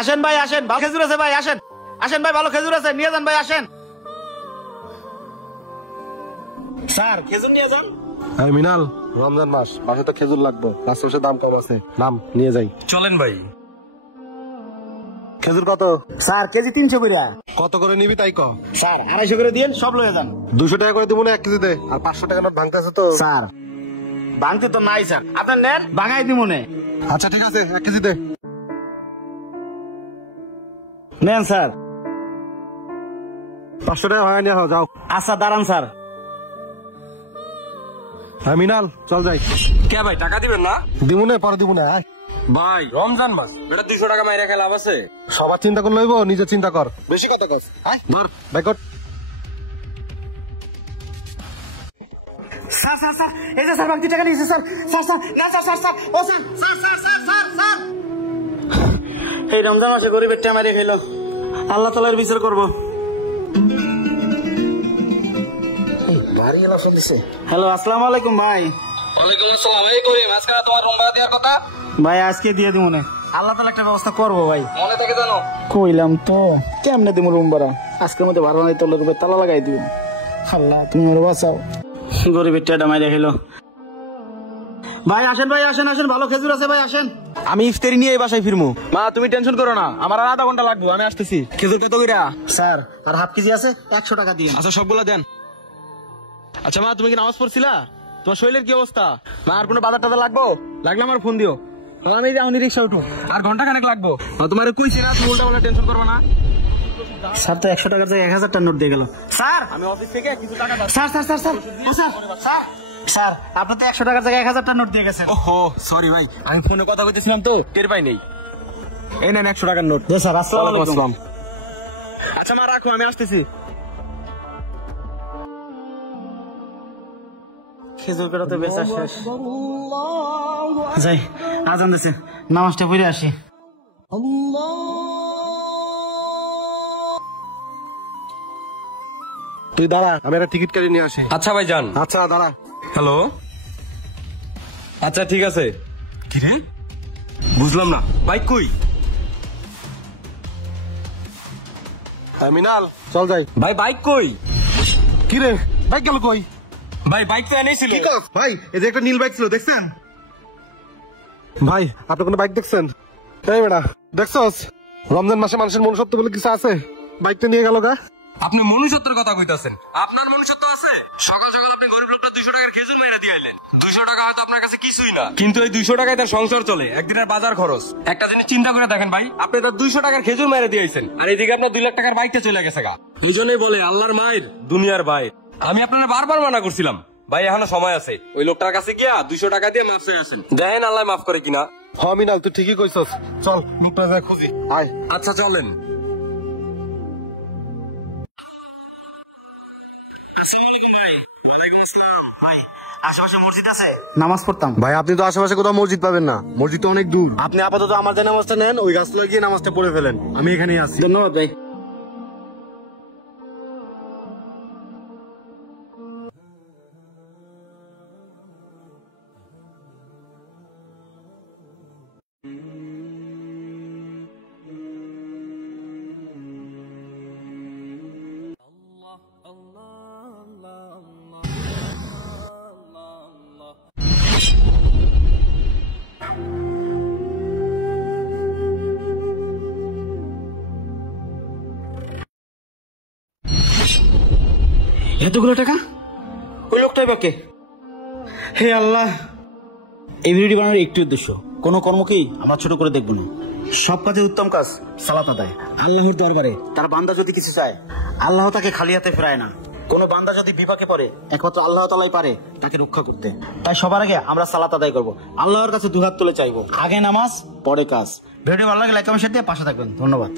আসেন ভাই আসেন, ভালো খেজুর আছে ভাই, আসেন আসেন ভাই, ভালো খেজুর আছে, নিয়ে যান ভাই, আসেন স্যার খেজুর নিয়ে যান। হ্যাঁ মিনাল, রমজান মাস, মাসে তো খেজুর লাগবে, মাসে মাসে দাম কম আছে, নাম নিয়ে যাই। চলেন ভাই। খেজুর কত? স্যার কেজি 300 করে। কত করে নিবি তাই ক। স্যার 250 করে দিন, সব লয়ে যান। 200 টাকা করে দিব না 1 কেজিতে, আর 500 টাকা নোট ভাঙতে আছে তো। স্যার ভাঙতে তো নাই স্যার, আপনার নেন, ভাঙাই দিব মনে। আচ্ছা ঠিক আছে, 1 কেজিতে নেন স্যার। 500 টাকা ভাঙা নিয়ে যাও। আচ্ছা দাঁড়ান স্যার। হ্যাঁ মিনাল, চল যাই। কে ভাই টাকা দিবেন না? দিব না, পরে দিব না। ভাই রমজান মাস, এটা 200 টাকা মাইরা খেয়ে লাভ আছে? সবার চিন্তা করে লইব, নিজে চিন্তা কর। বেশি কথা কস। ধর বাইকট। স্যার স্যার স্যার, এই যে স্যার বাকি টাকা নিয়েছে স্যার। স্যার স্যার না স্যার, স্যার স্যার, ও sir sir sir sir sir sir. এই রমজান মাসে গরিবের টাকা মারিয়ে খেলো, আল্লাহ তাআলার বিচার করব। হ্যালো, আসসালামু আলাইকুম ভাই। ওয়ালাইকুম আসসালাম। এই করিম, আজকে তোমার রুম ভাড়া দেওয়ার কথা? ভাই আজকে দিয়ে দিব মনে, আল্লাহ তাআলা একটা ব্যবস্থা করবো ভাই। মনে থেকে জানো? কইলাম তো, কেমনে দিব রুম ভাড়া? আজকের মধ্যে ভাড়া নাই, তোর লোকের তালা লাগাই দিবেন। আল্লাহ তুমি আমার বাঁচাও, গরিবের টাকা মারিয়ে খেলো। ভাই আসেন ভাই, আসেন আসেন, ভালো খেজুর আছে ভাই, আসেন। আমি ইফতারি নিয়ে এই বাসায় ফিরমু। মা তুমি টেনশন করো না, আমার আর আধা ঘন্টা লাগবে, আমি আসতেছি। খেজুর কত কইরা? স্যার আর হাফ কেজি আছে, 100 টাকা দিয়ে। আচ্ছা সবগুলো দেন। আচ্ছা মা, তুমি কি নামাজ পড়ছিলা? তোমার শরীরের কি অবস্থা? মা আর কোনো বাজার টাজার লাগবো? লাগলে আমার ফোন দিও। আমি যাও রিক্সা উঠো, আর ঘন্টা খানেক লাগবো। তোমার কইছি না, তুমি উল্টা পাল্টা টেনশন করবে না। স্যার তো 100 টাকার জায়গায় 1000 টাকা নোট দিয়ে গেল। স্যার আমি অফিস থেকে কিছু টাকা স্যার স্যার স্যার স্যার, ও স্যার স্যার স্যার, আপনি তো 100 টাকার জায়গায় 1000 টাকা নোট দিয়ে গেছেন। ওহো সরি ভাই, আমি ফোনে কথা কইতেছিলাম তো, টের পাই নেই। এই নেন 100 টাকার নোট। স্যার আসসালামু আলাইকুম। আচ্ছা মা রাখো, আমি আসতেছি। খেজুর কাটাতে বেচা শেষ, যাই আজান দিছে, নামাজটা পড়ে আসি। তুই দাঁড়া, আমি একটা টিকিট কেটে নিয়ে আসি। আচ্ছা ভাই যান। আচ্ছা দাঁড়া। হ্যালো, আচ্ছা ঠিক আছে। কি রে বুঝলাম না, বাইক কই? হ্যাঁ মিনাল, চল যাই। ভাই বাইক কই? কি রে, বাইক গেল কই? ভাই বাইক তো এনেই ছিল। কি কস ভাই? এই যে একটা নীল বাইক ছিল, দেখছেন? ভাই আপনি কোনো বাইক দেখছেন? এই বেটা দেখছস, রমজান মাসে মানুষের মনুষ্যত্ব বলে কিছু আছে? বাইকটা নিয়ে গেল গা। আপনি মনুষ্যত্বের কথা কইতাছেন? আপনার মনুষ্যত্ব আছে? সকাল সকাল আপনি গরিব লোকটা 200 টাকার খেজুর মাইরা দিয়ে আইলেন। 200 টাকা হয়তো আপনার কাছে কিছুই না, কিন্তু এই 200 টাকায় তার সংসার চলে, একদিনের বাজার খরচ। একটা জিনিস চিন্তা করে দেখেন ভাই, আপনি তার 200 টাকার খেজুর মাইরা দিয়ে আইছেন, আর এদিকে আপনার 2 লাখ টাকার বাইকটা চলে গেছে গা। এই জন্যই বলে আল্লাহর মায়ের দুনিয়ার বাইর। আমি আপনারা বারবার মানা করছিলাম ভাই, এখনো সময় আছে, ওই লোকটার কাছে গিয়া 200 টাকা দিয়ে মাফ চেয়ে আসেন, দেখেন আল্লাহ মাফ করে কিনা। হ্যাঁ মিনাল, তুই ঠিকই কইছস, চল লোকটা যা খুঁজি। আয়। আচ্ছা চলেন। আশেপাশে মসজিদ আছে, নামাজ পড়তাম। ভাই আপনি তো আশেপাশে কোথাও মসজিদ পাবেন না, মসজিদ তো অনেক দূর। আপনি আপাতত আমার যে নামাজটা নেন, ওই গাছতলা গিয়ে নামাজটা পড়ে ফেলেন, আমি এখানেই আছি। ধন্যবাদ ভাই। এতগুলো টাকা ওই লোকটাই বাকে। হে আল্লাহ, এই ভিডিওটি বানানোর একটি উদ্দেশ্য, কোনো কর্মকেই আমরা ছোট করে দেখব না, সব কাজে উত্তম কাজ সালাত আদায়। আল্লাহর দরবারে তার বান্দা যদি কিছু চায়, আল্লাহ তাকে খালি হাতে ফেরায় না। কোনো বান্দা যদি বিপাকে পড়ে, একমাত্র আল্লাহ তাআলাই পারে তাকে রক্ষা করতে। তাই সবার আগে আমরা সালাত আদায় করব, আল্লাহর কাছে দুহাত তুলে চাইবো, আগে নামাজ পরে কাজ। ভিডিও ভালো লাগলে লাইক কমেন্ট শেয়ার দিয়ে পাশে থাকবেন। ধন্যবাদ।